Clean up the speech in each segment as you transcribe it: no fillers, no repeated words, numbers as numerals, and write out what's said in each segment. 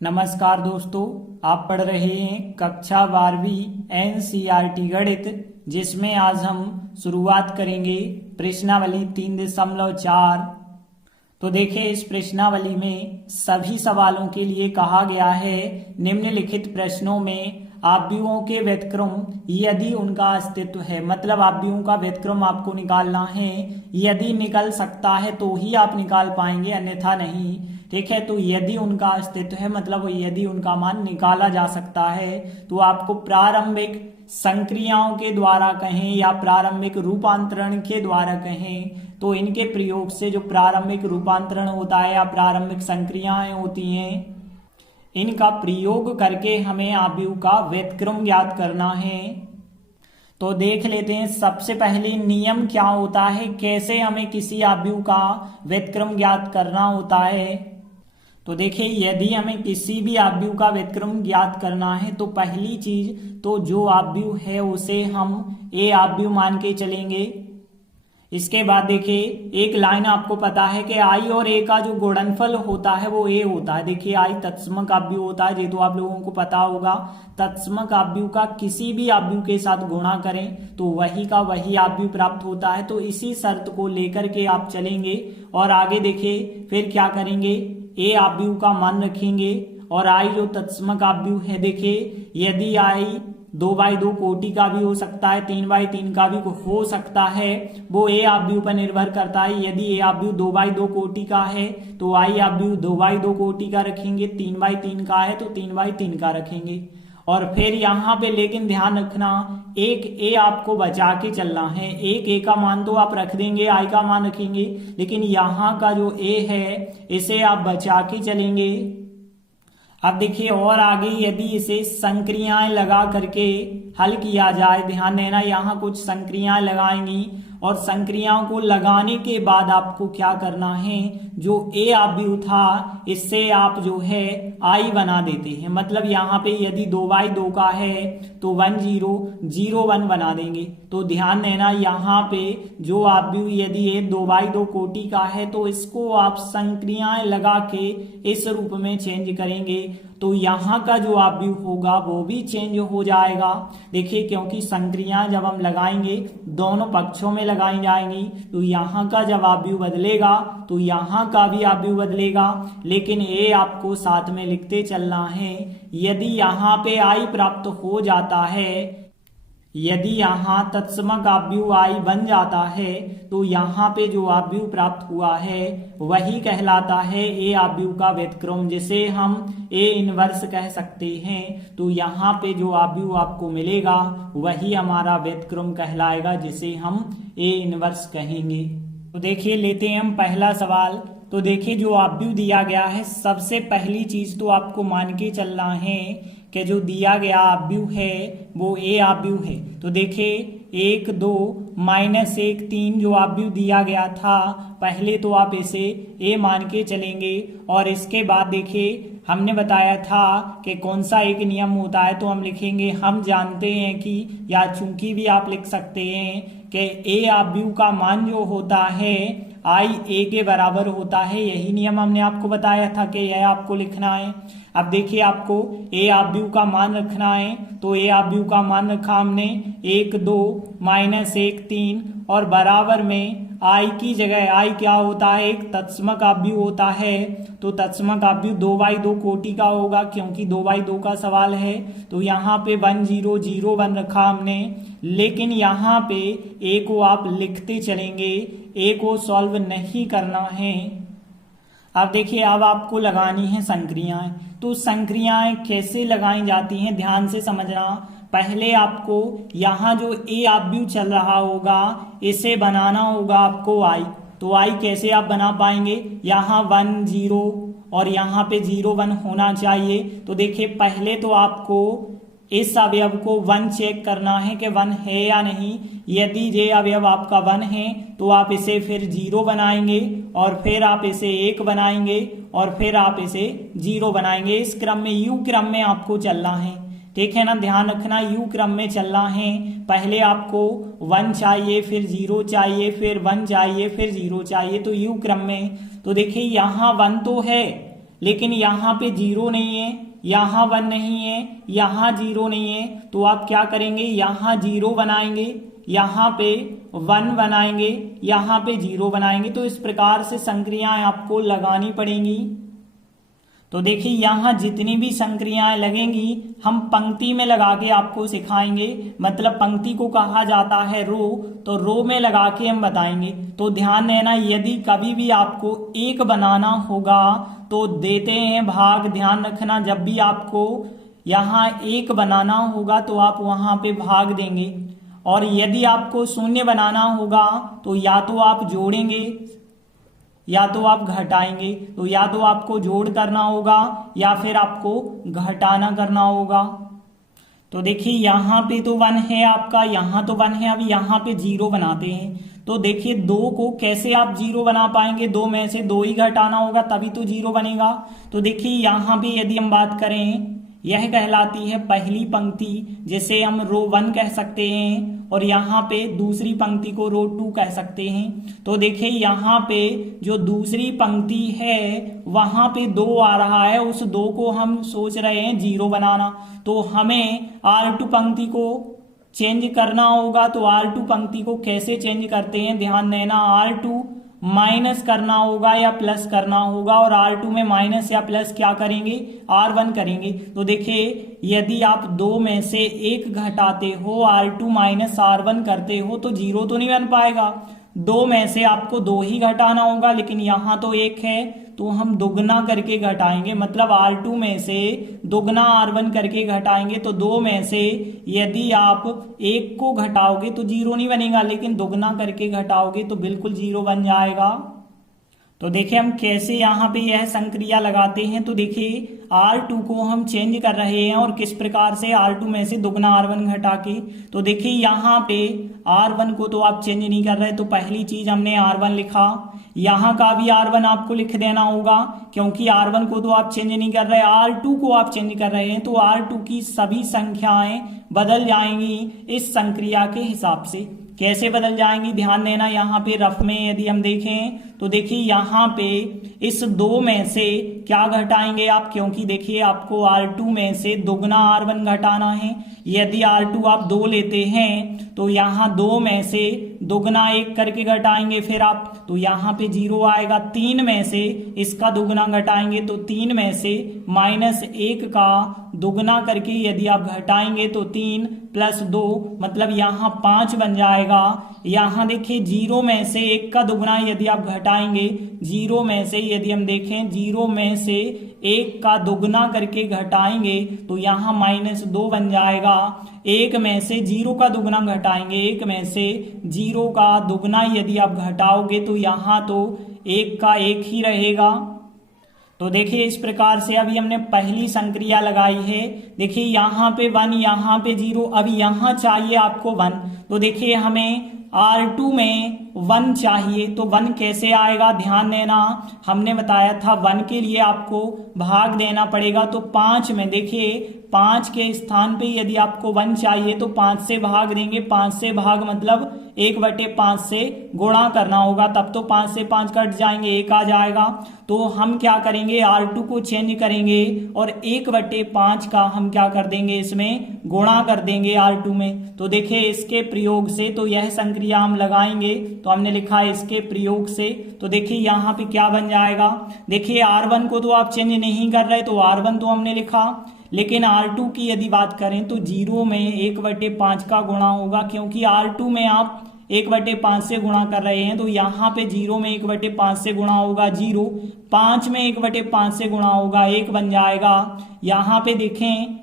नमस्कार दोस्तों, आप पढ़ रहे हैं कक्षा 12वीं एनसीईआरटी गणित, जिसमें आज हम शुरुआत करेंगे प्रश्नावली 3.4। तो देखिए, इस प्रश्नावली में सभी सवालों के लिए कहा गया है निम्नलिखित प्रश्नों में आव्यूहों के व्यतिक्रम यदि उनका अस्तित्व है। मतलब आव्यूहों का व्यतिक्रम आपको निकालना है। यदि निकल सकता है तो ही आप निकाल पाएंगे, अन्यथा नहीं। ठीक है, तो यदि उनका अस्तित्व है मतलब यदि उनका मान निकाला जा सकता है, तो आपको प्रारंभिक संक्रियाओं के द्वारा कहें या प्रारंभिक रूपांतरण के द्वारा कहें, तो इनके प्रयोग से जो प्रारंभिक रूपांतरण होता है या प्रारंभिक संक्रियाएं होती हैं, इनका प्रयोग करके हमें आव्यूह का व्यतिक्रम ज्ञात करना है। तो देख लेते हैं सबसे पहले नियम क्या होता है, कैसे हमें किसी आव्यूह का व्यतिक्रम ज्ञात करना होता है। तो देखिए, यदि हमें किसी भी आव्यूह का व्यतिक्रम ज्ञात करना है तो पहली चीज तो जो आव्यूह है उसे हम ए आव्यूह मान के चलेंगे। इसके बाद देखिए, एक लाइन आपको पता है कि आई और ए का जो गुणनफल होता है वो ए होता है। देखिए, आई तत्समक आव्यूह होता है, ये तो आप लोगों को पता होगा। तत्समक आव्यूह का किसी भी आव्यूह के साथ गुणा करें तो वही का वही आव्यूह प्राप्त होता है। तो इसी शर्त को लेकर के आप चलेंगे और आगे देखिए फिर क्या करेंगे, ए आव्यूह का मान रखेंगे और आई जो तत्समक आव्यूह है, देखिए यदि आई 2/2 कोटि का भी हो सकता है, 3/3 का भी हो सकता है, वो ए आव्यूह पर निर्भर करता है। यदि ए आव्यूह 2/2 कोटि का है तो आई आव्यूह 2/2 कोटि का रखेंगे, 3/3 का है तो 3/3 का रखेंगे। और फिर यहाँ पे लेकिन ध्यान रखना, एक ए आपको बचा के चलना है। एक ए का मान तो आप रख देंगे, आई का मान रखेंगे, लेकिन यहाँ का जो ए है इसे आप बचा के चलेंगे। अब देखिए, और आगे यदि इसे संक्रियाएं लगा करके हल किया जाए, ध्यान देना यहाँ कुछ संक्रियाएं लगाएंगी और संक्रियाओं को लगाने के बाद आपको क्या करना है, जो ए आव्यूह था इससे आप जो है आई बना देते हैं। मतलब यहाँ पे यदि 2/2 का है तो 1 0 0 1 बना देंगे। तो ध्यान देना, यहाँ पे जो आव्यूह यदि ये 2/2 कोटि का है तो इसको आप संक्रियाएं लगा के इस रूप में चेंज करेंगे, तो यहाँ का जो आव्यूह होगा वो भी चेंज हो जाएगा। देखिए, क्योंकि संक्रियाएं जब हम लगाएंगे दोनों पक्षों में लगाई जाएंगी, तो यहाँ का जब आव्यूह बदलेगा तो यहाँ का भी आव्यूह बदलेगा। लेकिन ये आपको साथ में लिखते चलना है। यदि यहाँ पे आई प्राप्त हो जाता है, यदि यहाँ तत्समक आव्यूह आई बन जाता है, तो यहाँ पे जो आव्यूह प्राप्त हुआ है वही कहलाता है ए आव्यूह का व्यतिक्रम, जिसे हम ए इनवर्स कह सकते हैं। तो यहाँ पे जो आव्यूह आपको मिलेगा वही हमारा व्यतिक्रम कहलाएगा, जिसे हम ए इनवर्स कहेंगे। तो देखिए, लेते हैं हम पहला सवाल। तो देखिए, जो आव्यूह दिया गया है, सबसे पहली चीज तो आपको मान के चलना है कि जो दिया गया आव्यूह है वो ए आव्यूह है। तो देखिए, 1 2 -1 3 जो आव्यूह दिया गया था, पहले तो आप इसे ए मान के चलेंगे। और इसके बाद देखिए, हमने बताया था कि कौन सा एक नियम होता है, तो हम लिखेंगे, हम जानते हैं कि, या चूंकि भी आप लिख सकते हैं कि ए आव्यूह का मान जो होता है आई ए के बराबर होता है। यही नियम हमने आपको बताया था कि यह आपको लिखना है। अब देखिए, आपको ए आव्यूह का मान रखना है, तो ए आव्यूह का मान रखा हमने 1 2 -1 3 और बराबर में आई की जगह, आई क्या होता है, एक तत्समक आव्यूह होता है। तो तत्समक आव्यूह 2/2 कोटि का होगा, क्योंकि 2/2 का सवाल है। तो यहाँ पे 1 0 0 1 रखा हमने, लेकिन यहाँ पे ए को आप लिखते चलेंगे, ए को सॉल्व नहीं करना है। अब देखिए, अब आपको लगानी है संक्रियाएं। तो संक्रियाएं कैसे लगाई जाती हैं, ध्यान से समझना। पहले आपको यहाँ जो ए आव्यूह चल रहा होगा इसे बनाना होगा आपको आई। तो आई कैसे आप बना पाएंगे, यहाँ 1 0 और यहाँ पे 0 1 होना चाहिए। तो देखिए, पहले तो आपको इस अवयव को 1 चेक करना है कि 1 है या नहीं। यदि ये अवयव आपका 1 है तो आप इसे फिर 0 बनाएंगे और फिर आप इसे 1 बनाएंगे और फिर आप इसे 0 बनाएंगे। इस क्रम में, यू क्रम में आपको चलना है। ठीक है ना, ध्यान रखना, यू क्रम में चलना है। पहले आपको 1 चाहिए, फिर 0 चाहिए, फिर 1 चाहिए, फिर 0 चाहिए, तो यू क्रम में। तो देखिए, यहाँ 1 तो है लेकिन यहाँ पे 0 नहीं है, यहाँ 1 नहीं है, यहाँ 0 नहीं है, तो आप क्या करेंगे, यहाँ 0 बनाएंगे, यहाँ पे 1 बनाएंगे, यहाँ पे 0 बनाएंगे। तो इस प्रकार से संक्रियाएं आपको लगानी पड़ेंगी। तो देखिए यहाँ जितनी भी संक्रियाएं लगेंगी हम पंक्ति में लगा के आपको सिखाएंगे, मतलब पंक्ति को कहा जाता है रो, तो रो में लगा के हम बताएंगे। तो ध्यान देना, यदि कभी भी आपको एक बनाना होगा तो देते हैं भाग। ध्यान रखना, जब भी आपको यहाँ एक बनाना होगा तो आप वहां पे भाग देंगे, और यदि आपको शून्य बनाना होगा तो या तो आप जोड़ेंगे या तो आप घटाएंगे। तो या तो आपको जोड़ करना होगा या फिर आपको घटाना करना होगा। तो देखिए यहाँ पे तो 1 है आपका, यहाँ तो 1 है, अब यहाँ पे 0 बनाते हैं। तो देखिए 2 को कैसे आप 0 बना पाएंगे, 2 में से 2 ही घटाना होगा तभी तो 0 बनेगा। तो देखिए यहाँ पे यदि हम बात करें, यह कहलाती है पहली पंक्ति, जिसे हम रो 1 कह सकते हैं, और यहाँ पे दूसरी पंक्ति को रो 2 कह सकते हैं। तो देखिए यहाँ पे जो दूसरी पंक्ति है वहां पे 2 आ रहा है, उस 2 को हम सोच रहे हैं 0 बनाना। तो हमें R2 पंक्ति को चेंज करना होगा। तो R2 पंक्ति को कैसे चेंज करते हैं, ध्यान देना, R2 माइनस करना होगा या प्लस करना होगा, और R2 में माइनस या प्लस क्या करेंगे, R1 करेंगे। तो देखिए यदि आप 2 में से 1 घटाते हो, R2 माइनस R1 करते हो, तो 0 तो नहीं बन पाएगा। 2 में से आपको 2 ही घटाना होगा, लेकिन यहाँ तो 1 है तो हम दुगना करके घटाएंगे, मतलब R2 में से दुगना R1 करके घटाएंगे। तो 2 में से यदि आप 1 को घटाओगे तो 0 नहीं बनेगा, लेकिन दुगना करके घटाओगे तो बिल्कुल 0 बन जाएगा। तो देखिए हम कैसे यहाँ पे यह संक्रिया लगाते हैं। तो देखिए R2 को हम चेंज कर रहे हैं, और किस प्रकार से, R2 में से दुगना R1 घटा के। तो देखिए यहाँ पे R1 को तो आप चेंज नहीं कर रहे, तो पहली चीज हमने R1 लिखा, यहाँ का भी R1 आपको लिख देना होगा, क्योंकि R1 को तो आप चेंज नहीं कर रहे, R2 को आप चेंज कर रहे हैं। तो R2 की सभी संख्याएं बदल जाएंगी इस संक्रिया के हिसाब से। कैसे बदल जाएंगी, ध्यान देना, यहाँ पे रफ में यदि हम देखें तो देखिए यहाँ पे इस 2 में से क्या घटाएंगे आप, क्योंकि देखिए आपको R2 में से दुगना R1 घटाना है। यदि R2 आप 2 लेते हैं तो यहाँ 2 में से दुगना 1 करके घटाएंगे फिर आप, तो यहाँ पे 0 आएगा। 3 में से इसका दुगना घटाएंगे तो 3 में से -1 का दुगना करके यदि आप घटाएंगे तो 3 + 2 मतलब यहाँ 5 बन जाएगा। यहाँ देखिए 0 में से 1 का दुगना यदि आप घटाएंगे, 0 में से यदि हम देखें 0 में से 1 का दुगना करके घटाएंगे तो यहाँ -2 बन जाएगा। 1 में से 0 का दुगना घटाएंगे, 1 में से 0 का दुगना यदि आप घटाओगे तो यहाँ तो 1 का 1 ही रहेगा। तो देखिए इस प्रकार से अभी हमने पहली संक्रिया लगाई है। देखिए यहाँ पे 1, यहाँ पे 0, अभी यहाँ चाहिए आपको 1। तो देखिए हमें R2 में 1 चाहिए, तो 1 कैसे आएगा, ध्यान देना, हमने बताया था 1 के लिए आपको भाग देना पड़ेगा। तो 5 में देखिए 5 के स्थान पे यदि आपको 1 चाहिए तो 5 से भाग देंगे। 5 से भाग मतलब 1/5 से गुणा करना होगा, तब तो 5 से 5 कट जाएंगे, 1 आ जाएगा। तो हम क्या करेंगे, R2 को चेंज करेंगे और 1/5 का हम क्या कर देंगे, इसमें गुणा कर देंगे R2 में। तो देखिए इसके प्रयोग से, तो यह संक्रिया हम लगाएंगे, तो हमने लिखा इसके प्रयोग से। तो देखिए यहाँ पे क्या बन जाएगा, देखिए R1 को तो आप चेंज नहीं कर रहे, तो R1 तो हमने लिखा, लेकिन R2 की यदि बात करें तो 0 में 1/5 का गुणा होगा, क्योंकि R2 में आप 1/5 से गुणा कर रहे हैं। तो यहाँ पे 0 में 1/5 से गुणा होगा 0, 5 में 1/5 से गुणा होगा 1 बन जाएगा। यहाँ पे देखें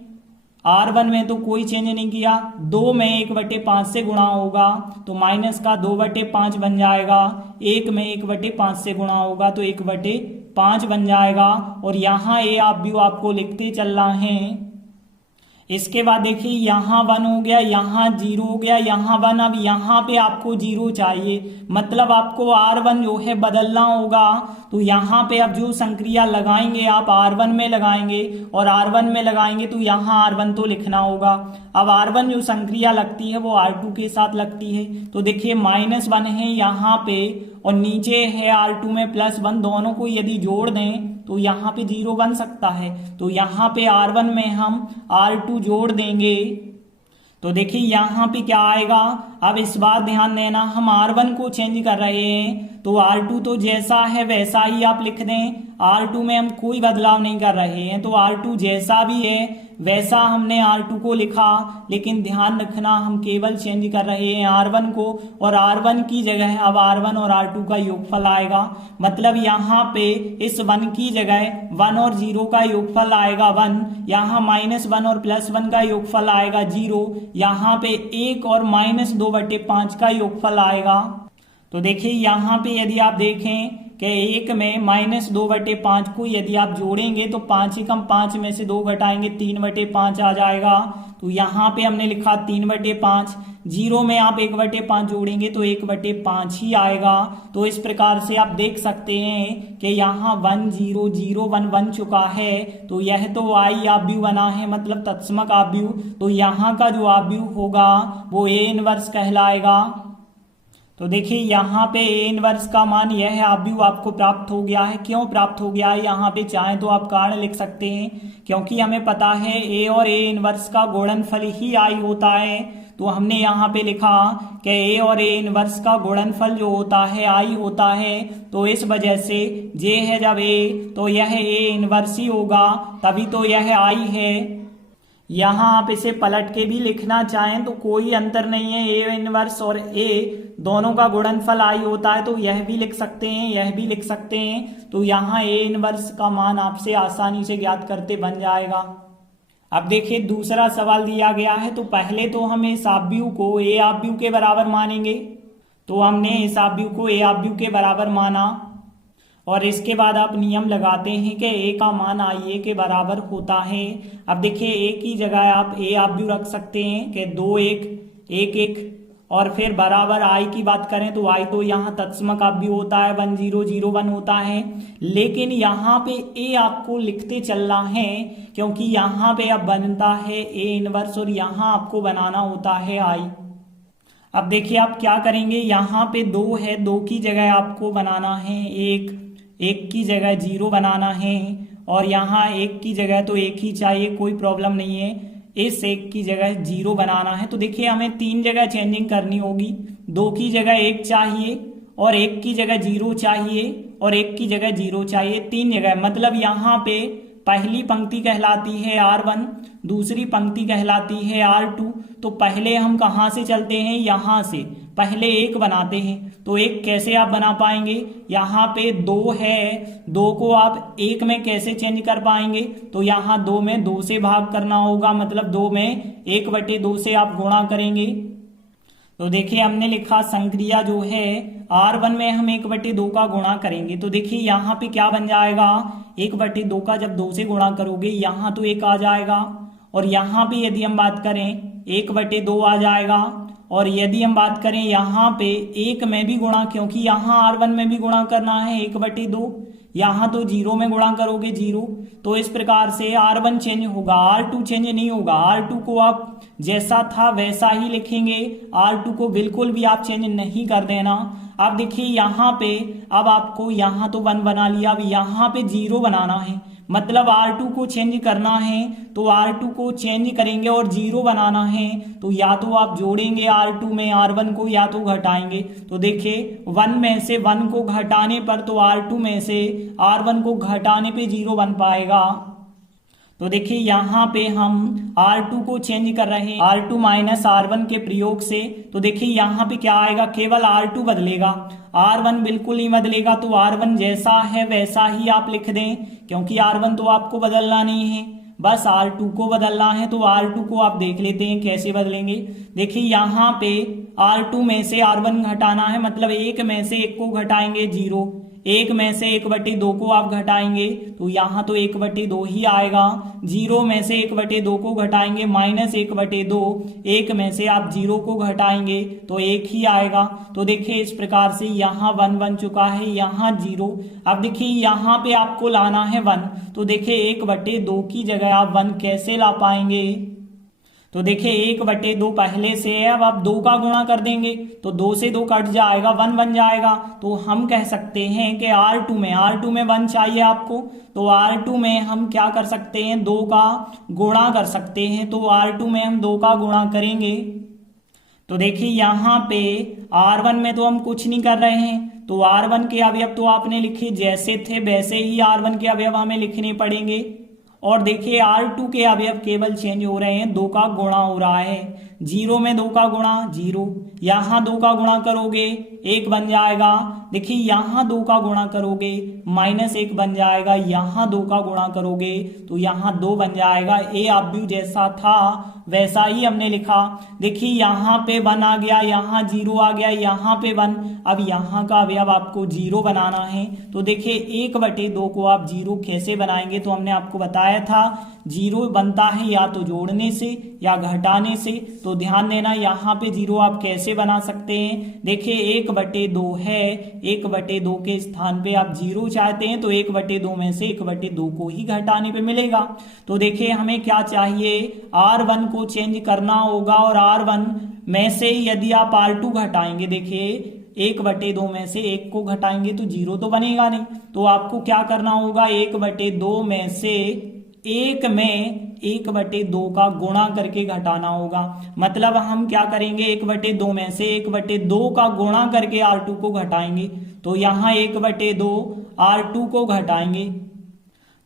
R1 में तो कोई चेंज नहीं किया, 2 में 1/5 से गुणा होगा तो माइनस का 2/5 बन जाएगा। 1 में 1/5 से गुणा होगा तो 1/5 बन जाएगा। और यहाँ ये आप भी आपको लिखते चलना है। इसके बाद देखिए यहाँ 1 हो गया, यहाँ 0 हो गया, यहाँ 1, अब यहाँ पे आपको 0 चाहिए, मतलब आपको R1 जो है बदलना होगा। तो यहाँ पे अब जो संक्रिया लगाएंगे आप R1 में लगाएंगे, और R1 में लगाएंगे तो यहाँ R1 तो लिखना होगा। अब R1 जो संक्रिया लगती है वो R2 के साथ लगती है। तो देखिए -1 है यहाँ पे और नीचे है R2 में +1, दोनों को यदि जोड़ दें तो यहाँ पे 0 बन सकता है। तो यहाँ पे R1 में हम R2 जोड़ देंगे तो देखिए यहाँ पे क्या आएगा। अब इस बार ध्यान देना, हम R1 को चेंज कर रहे हैं तो R2 तो जैसा है वैसा ही आप लिख दें। R2 में हम कोई बदलाव नहीं कर रहे हैं तो R2 जैसा भी है वैसा हमने R2 को लिखा, लेकिन ध्यान रखना हम केवल चेंज कर रहे हैं R1 को, और R1 की जगह अब R1 और R2 का योगफल आएगा। मतलब यहाँ पे इस 1 की जगह 1 और 0 का योगफल आएगा 1, यहाँ -1 और +1 का योगफल आएगा 0, यहाँ पे 1 और -2/5 का योगफल आएगा। तो देखिए यहाँ पे यदि आप देखें कि 1 में -2/5 को यदि आप जोड़ेंगे तो 5 एकम 5 में से 2 घटाएंगे 3/5 आ जाएगा। तो यहाँ पे हमने लिखा 3/5, 0 में आप 1/5 जोड़ेंगे तो 1/5 ही आएगा। तो इस प्रकार से आप देख सकते हैं कि यहाँ 1 0 0 1 बन चुका है। तो यह तो आई आव्यूह बना है, मतलब तत्समक आव्यूह। तो यहाँ का जो आव्यूह होगा वो A इनवर्स कहलाएगा। तो देखिए यहाँ पे A इनवर्स का मान यह आव्यूह आपको प्राप्त हो गया है। क्यों प्राप्त हो गया है, यहाँ पे चाहे तो आप कारण लिख सकते हैं, क्योंकि हमें पता है A और A इनवर्स का गुणनफल ही I होता है। तो हमने यहाँ पे लिखा कि A और A इनवर्स का गुणनफल जो होता है I होता है। तो इस वजह से J है जब A तो यह A इनवर्स ही होगा, तभी तो यह I है। यहाँ आप इसे पलट के भी लिखना चाहें तो कोई अंतर नहीं है, A इनवर्स और A दोनों का गुणनफल I होता है, तो यह भी लिख सकते हैं यह भी लिख सकते हैं। तो यहाँ A इनवर्स का मान आपसे आसानी से ज्ञात करते बन जाएगा। अब देखिए दूसरा सवाल दिया गया है, तो पहले तो हम इस आव्यूह को A आव्यूह के बराबर मानेंगे। तो हमने इस आव्यूह को A आव्यूह के बराबर माना और इसके बाद आप नियम लगाते हैं कि A का मान IA के बराबर होता है। अब देखिए A की जगह आप A आव्यूह रख सकते हैं कि 2 1 1 1 और फिर बराबर I की बात करें तो I तो यहाँ तत्समक आव्यूह होता है, 1 0 0 1 होता है। लेकिन यहाँ पे A आपको लिखते चलना है, क्योंकि यहाँ पे अब बनता है A इनवर्स और यहाँ आपको बनाना होता है I। अब देखिए आप क्या करेंगे, यहाँ पे 2 है, 2 की जगह आपको बनाना है 1, 1 की जगह 0 बनाना है, और यहाँ 1 की जगह तो 1 ही चाहिए, कोई प्रॉब्लम नहीं है। इस 1 की जगह 0 बनाना है। तो देखिए हमें 3 जगह चेंजिंग करनी होगी, 2 की जगह 1 चाहिए और 1 की जगह 0 चाहिए और 1 की जगह 0 चाहिए, 3 जगह। मतलब यहाँ पे पहली पंक्ति कहलाती है R1, दूसरी पंक्ति कहलाती है R2। तो पहले हम कहाँ से चलते हैं, यहाँ से पहले 1 बनाते हैं। तो 1 कैसे आप बना पाएंगे, यहाँ पे 2 है, 2 को आप 1 में कैसे चेंज कर पाएंगे, तो यहाँ 2 में 2 से भाग करना होगा, मतलब 2 में 1/2 से आप गुणा करेंगे। तो देखिए हमने लिखा संक्रिया जो है R1 में हम 1/2 का गुणा करेंगे। तो देखिए यहाँ पे क्या बन जाएगा, 1/2 का जब 2 से गुणा करोगे यहाँ तो 1 आ जाएगा, और यहाँ पे यदि हम बात करें 1/2 आ जाएगा। और यदि हम बात करें यहाँ पे 1 में भी गुणा, क्योंकि यहाँ R1 में भी गुणा करना है 1/2, यहाँ तो 0 में गुणा करोगे 0। तो इस प्रकार से R1 चेंज होगा, R2 चेंज नहीं होगा। R2 को आप जैसा था वैसा ही लिखेंगे, R2 को बिल्कुल भी आप चेंज नहीं कर देना। अब देखिए यहाँ पे अब आपको यहाँ तो 1 बना लिया, अब यहाँ पे 0 बनाना है, मतलब R2 को चेंज करना है। तो R2 को चेंज करेंगे और 0 बनाना है, तो या तो आप जोड़ेंगे R2 में R1 को या तो घटाएंगे। तो देखिए 1 में से 1 को घटाने पर तो R2 में से R1 को घटाने पे 0 बन पाएगा। तो देखिए यहाँ पे हम R2 को चेंज कर रहे हैं R2 माइनस R1 के प्रयोग से। तो देखिए यहाँ पे क्या आएगा, केवल R2 बदलेगा, R1 बिल्कुल नहीं बदलेगा। तो R1 जैसा है वैसा ही आप लिख दें, क्योंकि R1 तो आपको बदलना नहीं है, बस R2 को बदलना है। तो R2 को आप देख लेते हैं कैसे बदलेंगे। देखिए यहाँ पे R2 में से R1 घटाना है, मतलब 1 में से 1 को घटाएंगे 0, 1 में से 1/2 को आप घटाएंगे तो यहाँ तो 1/2 ही आएगा। 0 में से 1/2 को घटाएंगे -1/2, 1 में से आप 0 को घटाएंगे तो 1 ही आएगा। तो देखिए इस प्रकार से यहाँ 1 बन चुका है, यहाँ 0। अब देखिए यहाँ पे आपको लाना है 1, तो देखिए 1/2 की जगह आप 1 कैसे ला पाएंगे। तो देखिए 1/2 पहले से है, अब आप 2 का गुणा कर देंगे तो 2 से 2 कट जाएगा, 1 बन जाएगा। तो हम कह सकते हैं कि R2 में 1 चाहिए आपको, तो R2 में हम क्या कर सकते हैं, 2 का गुणा कर सकते हैं। तो R2 में हम 2 का गुणा करेंगे तो देखिए यहाँ पे R1 में तो हम कुछ नहीं कर रहे हैं, तो R1 के अवयव तो आपने लिखे जैसे थे वैसे ही R1 के अवयव हमें लिखने पड़ेंगे। और देखिए R2 के अवयव केवल चेंज हो रहे हैं, 2 का गुणा हो रहा है। 0 में 2 का गुणा 0, यहाँ 2 का गुणा करोगे 1 बन जाएगा। देखिए यहाँ 2 का गुणा करोगे -1 बन जाएगा, यहाँ 2 का गुणा करोगे तो यहाँ 2 बन जाएगा। ए अवयव जैसा था वैसा ही हमने लिखा। देखिए यहाँ पे 1 आ गया, यहाँ 0 आ गया, यहाँ पे 1। अब यहाँ का अवयव आपको 0 बनाना है। तो देखिए 1/2 को आप 0 कैसे बनाएंगे, तो हमने आपको बताया था 0 बनता है या तो जोड़ने से या घटाने से। तो ध्यान देना यहाँ पे 0 आप कैसे बना सकते हैं। देखिए 1/2 है, 1/2 के स्थान पे आप 0 चाहते हैं तो 1/2 में से 1/2 को ही घटाने पे मिलेगा। तो देखिए हमें क्या चाहिए, R1 को चेंज करना होगा, और R1 में से यदि आप R2 घटाएंगे, देखिए 1/2 में से 1 को घटाएंगे तो 0 तो बनेगा नहीं। तो आपको क्या करना होगा, 1/2 में से 1 में 1/2 का गुणा करके घटाना होगा। मतलब हम क्या करेंगे, 1/2 में से 1/2 का गुणा करके R2 को घटाएंगे। तो यहाँ 1/2 R2 को घटाएंगे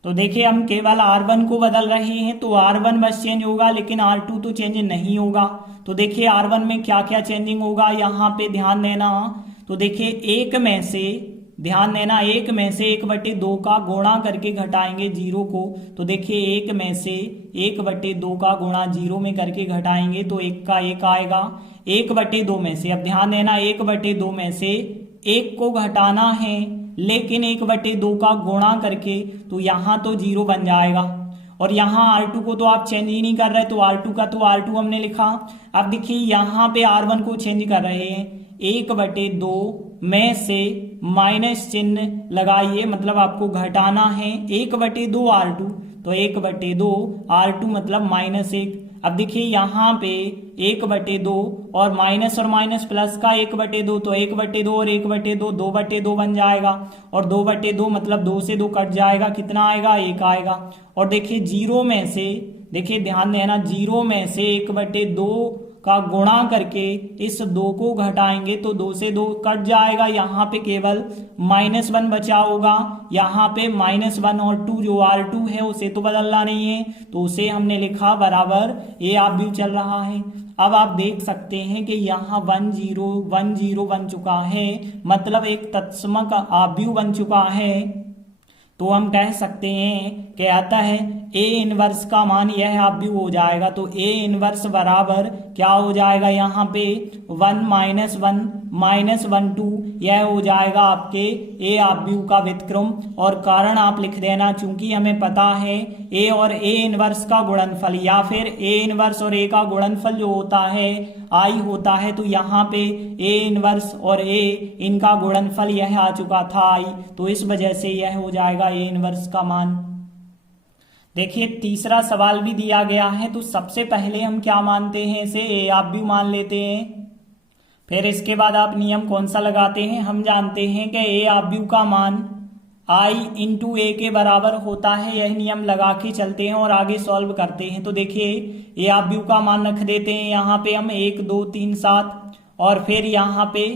तो देखिए हम केवल R1 को बदल रहे हैं, तो R1 बस चेंज होगा, लेकिन R2 तो चेंज नहीं होगा। तो देखिए R1 में क्या क्या चेंजिंग होगा, यहाँ पे ध्यान देना। तो देखिए 1 में से 1/2 का गुणा करके घटाएंगे 0 को। तो देखिए 1 में से 1/2 का गुणा 0 में करके घटाएंगे तो 1 का 1 आएगा। 1/2 में से, अब ध्यान देना, 1/2 में से 1 को घटाना है, लेकिन 1/2 का गुणा करके तो यहाँ तो 0 बन जाएगा। और यहाँ R2 को तो आप चेंज ही नहीं कर रहे, तो R2 का तो R2 हमने लिखा। अब देखिए यहाँ पे R1 को चेंज कर रहे हैं, 1/2 में से माइनस चिन्ह लगाइए, मतलब आपको घटाना है 1/2 R2, तो 1/2 R2 मतलब -1। अब देखिए यहाँ पे 1/2 और माइनस प्लस का 1/2, तो 1/2 और 1/2 2/2 बन जाएगा। और 2/2 मतलब 2 से 2 कट जाएगा, कितना आएगा, 1 आएगा। और देखिए 0 में से, देखिए ध्यान देना, 0 में से 1/2 का गुणा करके इस 2 को घटाएंगे तो 2 से 2 कट जाएगा, यहाँ पे केवल -1 बचा होगा। यहाँ पे -1 और 2 जो R2 है उसे तो बदलना नहीं है, तो उसे हमने लिखा बराबर ये अवयव चल रहा है। अब आप देख सकते हैं कि यहाँ 1 0 1 0 बन चुका है, मतलब एक तत्समक अवयव बन चुका है। तो हम कह सकते हैं कि आता है A इनवर्स का मान यह अवयव हो जाएगा। तो A इनवर्स बराबर क्या हो जाएगा, यहाँ पे 1 -1 -1 2, यह हो जाएगा आपके A अवयव का व्युत्क्रम। और कारण आप लिख देना, चूंकि हमें पता है A और A इनवर्स का गुणनफल या फिर A इनवर्स और A का गुणनफल जो होता है I होता है, तो यहाँ पे A इनवर्स और A इनका गुणनफल यह आ चुका था I, तो इस वजह से यह हो जाएगा A इनवर्स का मान। देखिए तीसरा सवाल भी दिया गया है, तो सबसे पहले हम क्या मानते हैं, इसे A अवयव मान लेते हैं। फिर इसके बाद आप नियम कौन सा लगाते हैं, हम जानते हैं कि A अवयव का मान I × A के बराबर होता है, यह नियम लगा के चलते हैं और आगे सॉल्व करते हैं। तो देखिए A अवयव का मान रख देते हैं यहाँ पे हम 1 2 3 7, और फिर यहाँ पे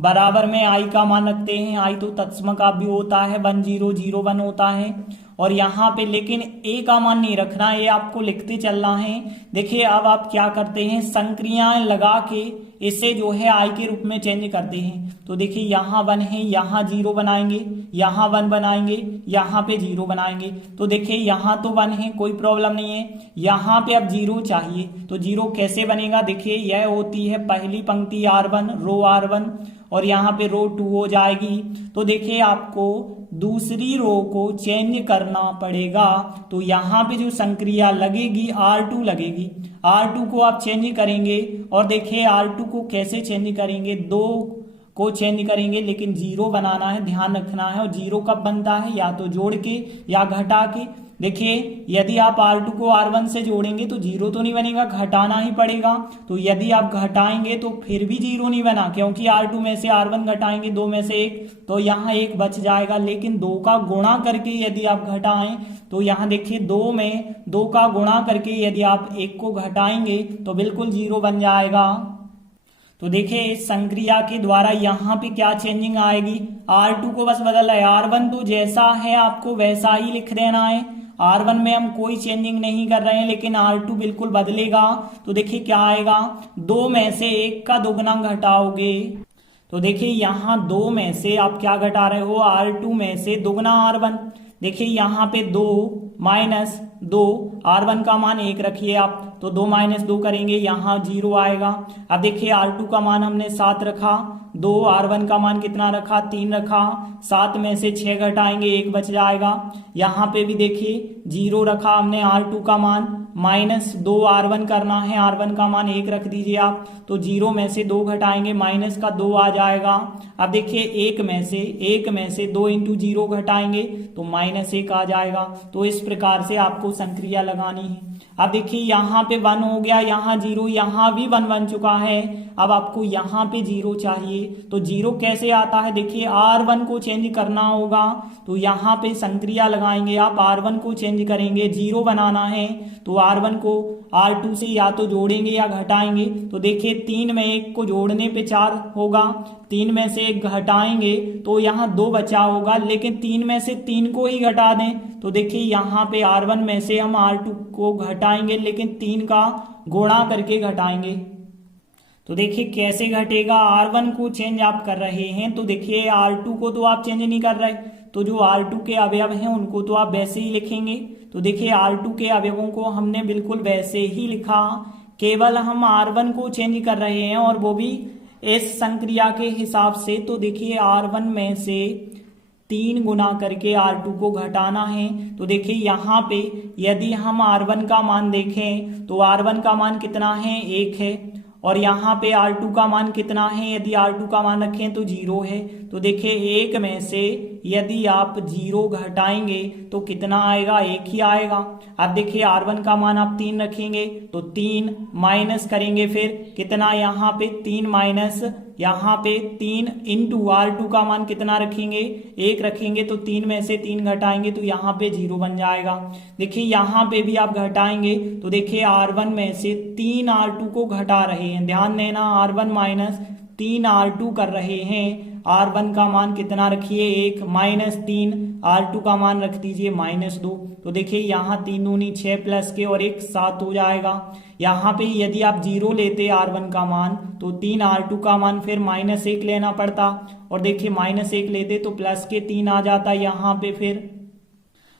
बराबर में I का मान रखते हैं। I तो तत्समक अवयव होता है, 1 0 0 1 होता है। और यहाँ पे लेकिन A का मान नहीं रखना, ये आपको लिखते चलना है। देखिए अब आप क्या करते हैं, संक्रियाएं लगा के इसे जो है I के रूप में चेंज करते हैं। तो देखिए यहाँ 1 है, यहाँ 0 बनाएंगे, यहाँ 1 बनाएंगे, यहाँ पे 0 बनाएंगे। तो देखिए यहाँ तो 1 है, कोई प्रॉब्लम नहीं है। यहाँ पे अब 0 चाहिए, तो 0 कैसे बनेगा, देखिए यह होती है पहली पंक्ति R1 रो R1, और यहाँ पे रो 2 हो जाएगी। तो देखिए आपको दूसरी रो को चेंज करना पड़ेगा, तो यहाँ पे जो संक्रिया लगेगी R2 लगेगी। R2 को आप चेंज करेंगे, और देखिए R2 को कैसे चेंज करेंगे, 2 को चेंज करेंगे, लेकिन 0 बनाना है, ध्यान रखना है। और 0 कब बनता है, या तो जोड़ के या घटा के। देखिए यदि आप R2 को R1 से जोड़ेंगे तो जीरो तो नहीं बनेगा, घटाना ही पड़ेगा। तो यदि आप घटाएंगे तो फिर भी जीरो नहीं बना, क्योंकि R2 में से R1 घटाएंगे, दो में से एक, तो यहाँ एक बच जाएगा। लेकिन दो का गुणा करके यदि आप घटाएं तो यहाँ देखिए दो में दो का गुणा करके यदि आप एक को घटाएंगे तो बिल्कुल जीरो बन जाएगा। तो देखिए इस संक्रिया के द्वारा यहाँ पे क्या चेंजिंग आएगी, R2 को बस बदल रहा है, R1 तो जैसा है आपको वैसा ही लिख देना है। R1 में हम कोई चेंजिंग नहीं कर रहे हैं, लेकिन R2 बिल्कुल बदलेगा। तो देखिए क्या आएगा, दो में से एक का दोगुना घटाओगे। तो देखिए यहाँ दो में से आप क्या घटा रहे हो, R2 में से दोगुना R1। देखिए यहाँ पे दो माइनस दो, R1 का मान एक रखिए आप, तो दो माइनस दो करेंगे, यहाँ जीरो आएगा। अब देखिए R2 का मान हमने 7 रखा, दो R1 का मान कितना रखा, 3 रखा, 7 में से 6 घटाएंगे, एक बच जाएगा। यहाँ पे भी देखिए जीरो रखा हमने, R2 का मान माइनस दो R1 करना है, R1 का मान एक रख दीजिए आप, तो जीरो में से दो घटाएंगे, माइनस का दो आ जाएगा। अब देखिए एक में से दो इंटू जीरो घटाएंगे तो माइनस एक आ जाएगा। तो इस प्रकार से आपको संक्रिया लगानी है। अब देखिए यहाँ पे 1 हो गया, यहाँ जीरो, यहाँ भी 1 बन चुका है। अब आपको यहाँ पे जीरो चाहिए, तो जीरो कैसे आता है, देखिए R1 को चेंज करना होगा, तो यहाँ पे संक्रिया लगाएंगे आप, R1 को चेंज करेंगे, जीरो बनाना है तो R1 को R2 से या तो जोड़ेंगे या घटाएंगे। तो देखिए 3 में एक को जोड़ने पे 4 होगा, 3 में से एक घटाएंगे तो यहाँ 2 बचा होगा, लेकिन 3 में से 3 को ही घटा दें। तो देखिए यहाँ पे R1 में से हम R2 को घटाएंगे, लेकिन 3 का गुणा करके घटाएंगे। तो देखिए कैसे घटेगा, R1 को चेंज आप कर रहे हैं, तो देखिए R2 को तो आप चेंज नहीं कर रहे, तो जो R2 के अवयव हैं उनको तो आप वैसे ही लिखेंगे। तो देखिए R2 के अवयवों को हमने बिल्कुल वैसे ही लिखा, केवल हम R1 को चेंज कर रहे हैं, और वो भी इस संक्रिया के हिसाब से। तो देखिए R1 में से 3 गुना करके R2 को घटाना है। तो देखिए यहाँ पे यदि हम R1 का मान देखें तो R1 का मान कितना है, 1 है, और यहाँ पे R2 का मान कितना है, यदि R2 का मान रखें तो 0 है। तो देखिए 1 में से यदि आप 0 घटाएंगे तो कितना आएगा, 1 ही आएगा। अब देखिए R1 का मान आप 3 रखेंगे तो 3 माइनस करेंगे, फिर कितना, यहाँ पे 3 माइनस, यहाँ पे 3 इंटू R2 का मान कितना रखेंगे, 1 रखेंगे, तो 3 में से 3 घटाएंगे तो यहाँ पे 0 बन जाएगा। देखिए यहाँ पे भी आप घटाएंगे तो देखिए R1 में से 3 R2 को घटा रहे हैं, ध्यान देना, R1 माइनस 3 R2 कर रहे हैं। R1 का मान कितना रखिए, 1, माइनस 3, R2 का मान रख दीजिए -2। तो देखिए यहाँ 3 दूनी 6 प्लस के और 1 7 हो जाएगा। यहाँ पे यदि आप 0 लेते R1 का मान तो 3 R2 का मान फिर -1 लेना पड़ता, और देखिए -1 लेते तो प्लस के 3 आ जाता यहाँ पे फिर।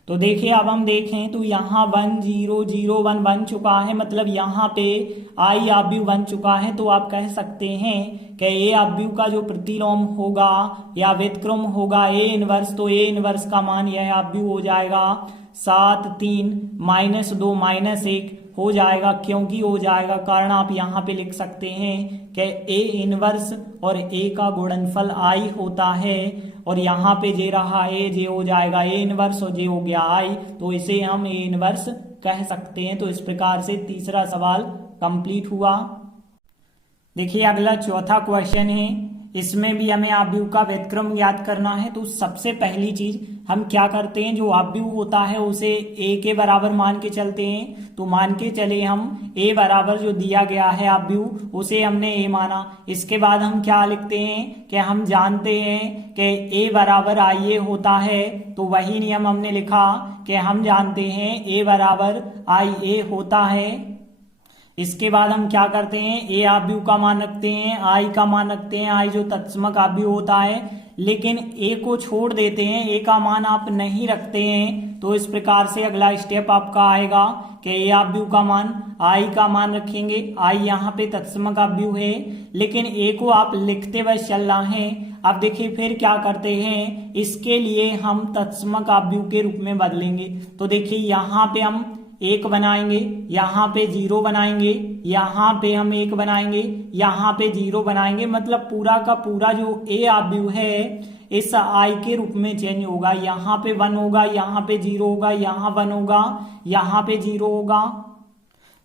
तो देखिए अब हम देखें तो यहाँ 1 0 0 1 बन चुका है, मतलब यहाँ पे आई आव्यूह बन चुका है। तो आप कह सकते हैं कि ए आव्यूह का जो प्रतिलोम होगा या व्युत्क्रम होगा ए इनवर्स, तो ए इनवर्स का मान यह आव्यूह हो जाएगा 7 3 -2 -1 हो जाएगा। क्योंकि हो जाएगा कारण आप यहाँ पे लिख सकते हैं कि ए इनवर्स और ए का गुणनफल आई होता है, और यहाँ पे जे रहा ए, जे हो जाएगा ए इनवर्स और जे हो गया आई, तो इसे हम ए इनवर्स कह सकते हैं। तो इस प्रकार से तीसरा सवाल कंप्लीट हुआ। देखिए अगला चौथा क्वेश्चन है, इसमें भी हमें आव्यूह का व्युत्क्रम ज्ञात करना है। तो सबसे पहली चीज हम क्या करते हैं, जो आव्यूह होता है उसे a के बराबर मान के चलते हैं। तो मान के चले हम a बराबर जो दिया गया है आव्यूह उसे हमने a माना। इसके बाद हम क्या लिखते हैं कि हम जानते हैं कि a बराबर IA होता है, तो वही नियम हमने लिखा कि हम जानते हैं a बराबर IA होता है। इसके बाद हम क्या करते हैं, ए आव्यूह का मान रखते हैं, आई का मान रखते हैं, आई जो तत्समक आव्यूह होता है, लेकिन ए को छोड़ देते हैं, ए का मान आप नहीं रखते हैं। तो इस प्रकार से अगला स्टेप आपका आएगा कि ए आव्यूह का मान, आई का मान रखेंगे, आई यहाँ पे तत्समक आव्यूह है, लेकिन ए को आप लिखते बस चल रहे हैं। अब देखिए फिर क्या करते हैं, इसके लिए हम तत्समक आव्यूह के रूप में बदलेंगे। तो देखिए यहाँ पे हम 1 बनाएंगे, यहाँ पे 0 बनाएंगे, यहाँ पे हम 1 बनाएंगे, यहाँ पे 0 बनाएंगे, मतलब पूरा का पूरा जो ए आव्यूह है इस आई के रूप में चेंज होगा। यहाँ पे 1 होगा, यहाँ पे 0 होगा, यहाँ 1 होगा, यहाँ पे 0 होगा।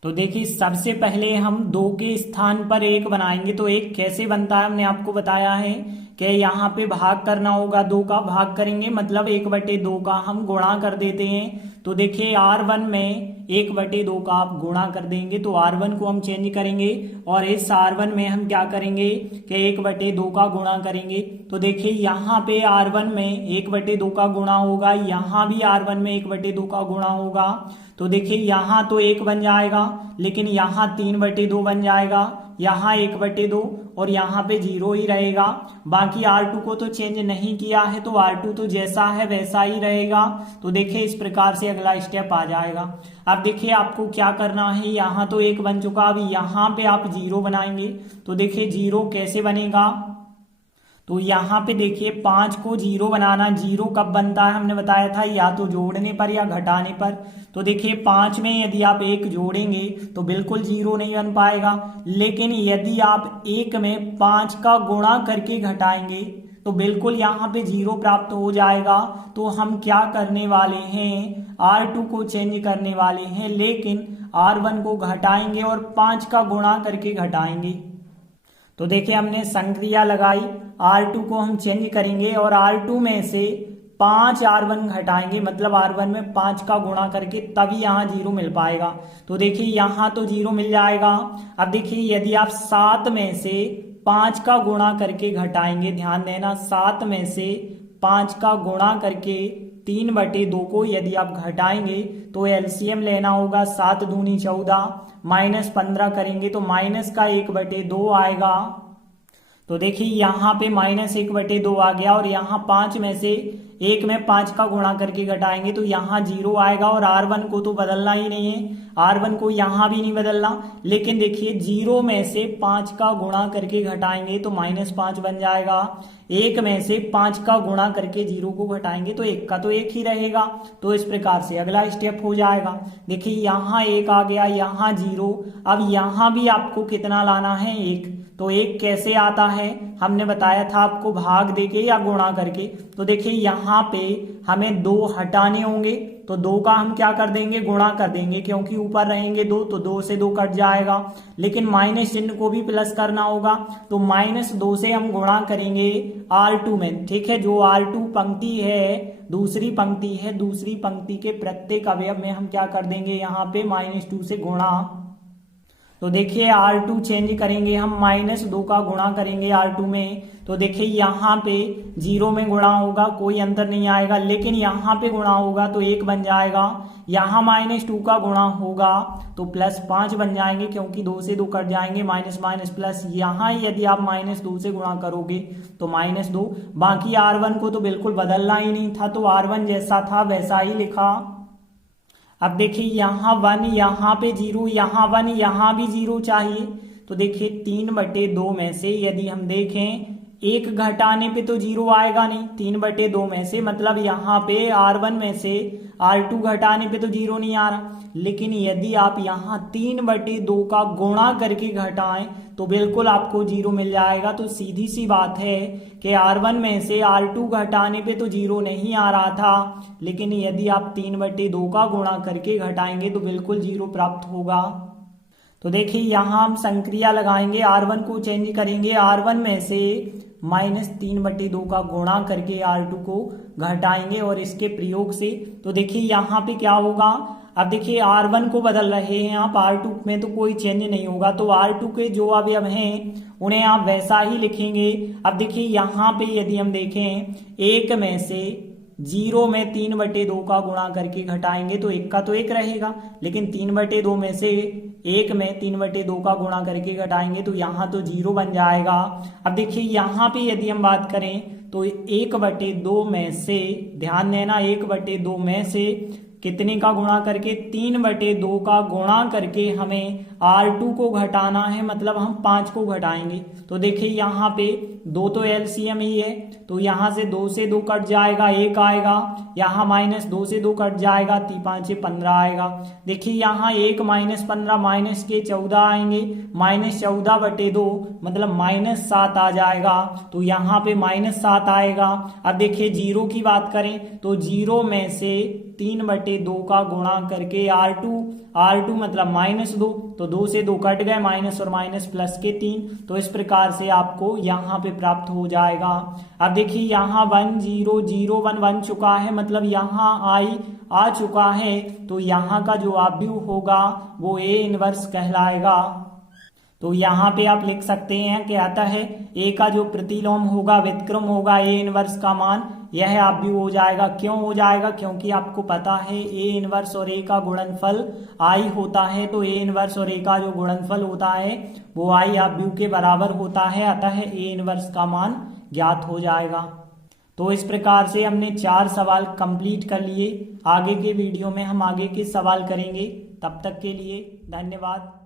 तो देखिए सबसे पहले हम 2 के स्थान पर 1 बनाएंगे। तो 1 कैसे बनता है हमने आपको बताया है कि यहाँ पे भाग करना होगा, 2 का भाग करेंगे मतलब 1/2 का हम गुणा कर देते हैं। तो देखिए R1 में 1/2 का आप गुणा कर देंगे तो R1 को हम चेंज करेंगे और इस R1 में हम क्या करेंगे कि 1/2 का गुणा करेंगे। तो देखिए यहाँ पे R1 में 1/2 का गुणा होगा, यहाँ भी R1 में 1/2 का गुणा होगा। तो देखिए यहाँ तो 1 बन जाएगा, लेकिन यहाँ 3/2 बन जाएगा, यहाँ 1/2 और यहाँ पे 0 ही रहेगा। बाकी R2 को तो चेंज नहीं किया है तो R2 तो जैसा है वैसा ही रहेगा। तो देखिए इस प्रकार से अगला स्टेप आ जाएगा। अब देखिए आपको क्या करना है, यहाँ तो 1 बन चुका, अभी यहाँ पे आप 0 बनाएंगे। तो देखिए 0 कैसे बनेगा, तो यहाँ पे देखिए 5 को 0 बनाना, 0 कब बनता है हमने बताया था, या तो जोड़ने पर या घटाने पर। तो देखिए 5 में यदि आप 1 जोड़ेंगे तो बिल्कुल 0 नहीं बन पाएगा, लेकिन यदि आप 1 में 5 का गुणा करके घटाएंगे तो बिल्कुल यहाँ पे 0 प्राप्त हो जाएगा। तो हम क्या करने वाले हैं, R2 को चेंज करने वाले हैं, लेकिन R1 को घटाएंगे और 5 का गुणा करके घटाएंगे। तो देखिए हमने संक्रिया लगाई, R2 को हम चेंज करेंगे और R2 में से 5 R1 घटाएंगे, मतलब R1 में 5 का गुणा करके, तभी यहाँ 0 मिल पाएगा। तो देखिए यहाँ तो 0 मिल जाएगा। अब देखिए यदि आप 7 में से 5 का गुणा करके घटाएंगे, ध्यान देना 7 में से 5 का गुणा करके 3/2 को यदि आप घटाएंगे तो एलसीएम लेना होगा, 7 दूनी 14 माइनस 15 करेंगे तो माइनस का 1/2 आएगा। तो देखिए यहाँ पे -1/2 आ गया और यहाँ 5 में से 1 में 5 का गुणा करके घटाएंगे तो यहाँ 0 आएगा और R1 को तो बदलना ही नहीं है, R1 को यहाँ भी नहीं बदलना। लेकिन देखिए 0 में से 5 का गुणा करके घटाएंगे तो -5 बन जाएगा, 1 में से 5 का गुणा करके 0 को घटाएंगे तो 1 का तो 1 ही रहेगा। तो इस प्रकार से अगला स्टेप हो जाएगा। देखिए यहाँ 1 आ गया, यहाँ 0, अब यहाँ भी आपको कितना लाना है, 1। तो 1 कैसे आता है हमने बताया था आपको, भाग देके या गुणा करके। तो देखिए यहाँ पे हमें 2 हटाने होंगे, तो 2 का हम क्या कर देंगे, गुणा कर देंगे, क्योंकि ऊपर रहेंगे 2 तो 2 से 2 कट जाएगा। लेकिन माइनस चिन्ह को भी प्लस करना होगा, तो -2 से हम गुणा करेंगे R2 में, ठीक है। जो R2 पंक्ति है, दूसरी पंक्ति है, दूसरी पंक्ति के प्रत्येक अवयव में हम क्या कर देंगे, यहाँ पे -2 से गुणा। तो देखिए R2 चेंज करेंगे हम, -2 का गुणा करेंगे R2 में। तो देखिए यहाँ पे 0 में गुणा होगा, कोई अंतर नहीं आएगा, लेकिन यहाँ पे गुणा होगा तो 1 बन जाएगा। यहाँ -2 का गुणा होगा तो +5 बन जाएंगे, क्योंकि 2 से 2 कट जाएंगे, माइनस माइनस प्लस। यहाँ यदि आप -2 से गुणा करोगे तो -2। बाकी R1 को तो बिल्कुल बदलना ही नहीं था, तो R1 जैसा था वैसा ही लिखा। अब देखिए यहाँ 1, यहाँ पे 0, यहाँ 1, यहाँ भी 0 चाहिए। तो देखिए 3/2 में से यदि हम देखें, 1 घटाने पे तो 0 आएगा नहीं, 3/2 में से, मतलब यहाँ पे R1 में से R2 घटाने पे तो 0 नहीं आ रहा। लेकिन यदि आप यहाँ 3/2 का गुणा करके घटाएं तो बिल्कुल आपको 0 मिल जाएगा। तो सीधी सी बात है कि R1 में से R2 घटाने पे तो 0 नहीं आ रहा था, लेकिन यदि आप 3/2 का गुणा करके घटाएंगे तो बिल्कुल 0 प्राप्त होगा। तो देखिए यहाँ हम संक्रिया लगाएंगे, R1 को चेंज करेंगे, R1 में से -3/2 का गुणा करके R2 को घटाएंगे और इसके प्रयोग से। तो देखिए यहाँ पे क्या होगा, अब देखिए R1 को बदल रहे हैं आप, R2 में तो कोई चेंज नहीं होगा, तो R2 के जो अवयव हैं उन्हें आप वैसा ही लिखेंगे। अब देखिए यहाँ पे यदि हम देखें, 1 में से 0 में 3/2 का गुणा करके घटाएंगे तो 1 का तो 1 रहेगा, लेकिन 3/2 में से 1 में 3/2 का गुणा करके घटाएंगे तो यहाँ तो 0 बन जाएगा। अब देखिए यहाँ पे यदि हम बात करें तो 1/2 में से, ध्यान देना, 1/2 में से कितने का गुणा करके, 3/2 का गुणा करके हमें R2 को घटाना है, मतलब हम 5 को घटाएंगे। तो देखिए यहाँ पे 2 तो एलसीएम ही है, तो यहाँ से 2 से 2 कट जाएगा, 1 आएगा, यहाँ -2 से 2 कट जाएगा, 5 15 आएगा। देखिए यहाँ 1 -15 माइनस के 14 आएंगे, -14/2 मतलब -7 आ जाएगा, तो यहाँ पे -7 आएगा। अब देखिए जीरो की बात करें तो जीरो में से 3/2 का गुणा करके R2 मतलब -2, तो 2 से 2 कट गए, माइनस और माइनस प्लस के 3, तो इस प्रकार से आपको यहाँ पे प्राप्त हो जाएगा। अब देखिए यहाँ 1 0 0 1 बन चुका है, मतलब यहाँ आई आ चुका है, तो यहाँ का जो आव्यूह होगा वो A इनवर्स कहलाएगा। तो यहाँ पे आप लिख सकते हैं कि आता है A का जो प्रतिलोम होगा, व्युत्क्रम होगा, A इनवर्स का मान यह आव्यूह हो जाएगा। क्यों हो जाएगा? क्योंकि आपको पता है A इनवर्स और A का गुणनफल I होता है, तो A इनवर्स और A का जो गुणनफल होता है वो I आव्यूह के बराबर होता है, अतः A इनवर्स का मान ज्ञात हो जाएगा। तो इस प्रकार से हमने 4 सवाल कंप्लीट कर लिए। आगे के वीडियो में हम आगे के सवाल करेंगे। तब तक के लिए धन्यवाद।